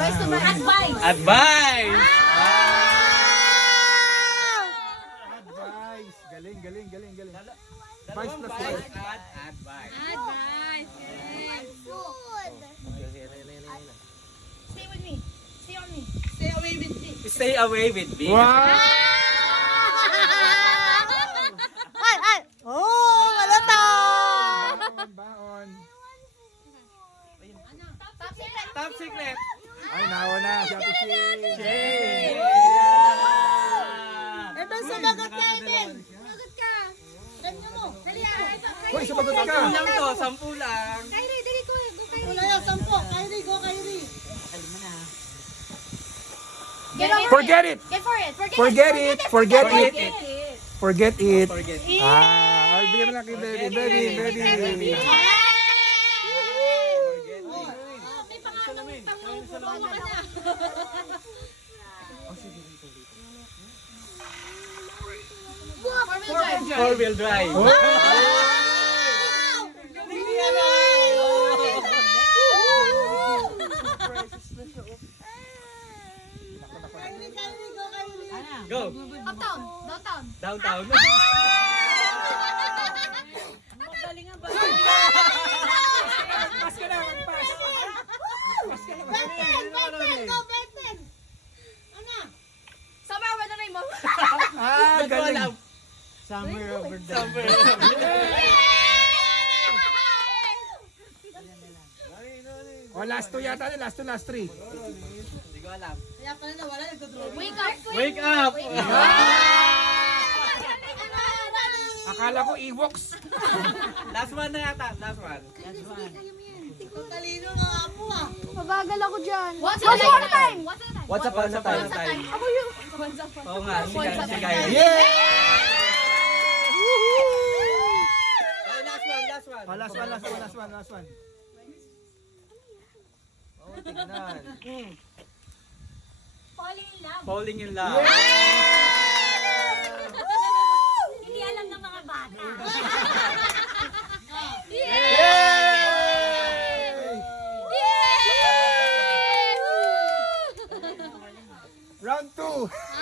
Advice to my advice. Advice! Advice. Galing, galing, galing, galing. Dalawang plus vice vice. at advice. Advice. Stay with me. Stay on me. Stay away with me. Stay away with me. Wow! Oh, malata! Baon, baon. Top secret. Top secret. Ay, nawa na. Si Ate Shay. Yay! Ito sumagot na, Eden. Sumagot ka. Ganyan mo. Dali, Hoy, sumagot ka. Sampu lang to, 10 lang. Kyrie, dali ko. Go, Kyrie. Wala yan, 10. Kyrie, go, Kyrie. Forget it. Get for it. Forget it. Forget it. it. Forget it. Forget. Ah, ay, bigyan mo lang kay Baby. Baby, baby. Forget. May pangatang bawa ka na. Four-wheel drive. Go. Uptown. Downtown. Downtown. Pass ka na, mag-pass. Pass ka na, Ben 10. Go, Ben 10. Ano? Somewhere where the rainbow. Ah, galing. Somewhere over there. Oh, last two yata. Last two, last three. Hindi ko alam. Kaya pala nawala, nagdodro. Wake up. Wake up! Akala ko Ewoks. Last one na yata. Last one. Talino mga apo ah. Mabagal ako dyan. What's the time? What's up? What's up? Ako yung... Once upon Oo nga. Sige. Yeah! Oh, last one. Last one. Oh, last one, last one, last one, last one. Oh, tignan. Falling in love. Falling in love.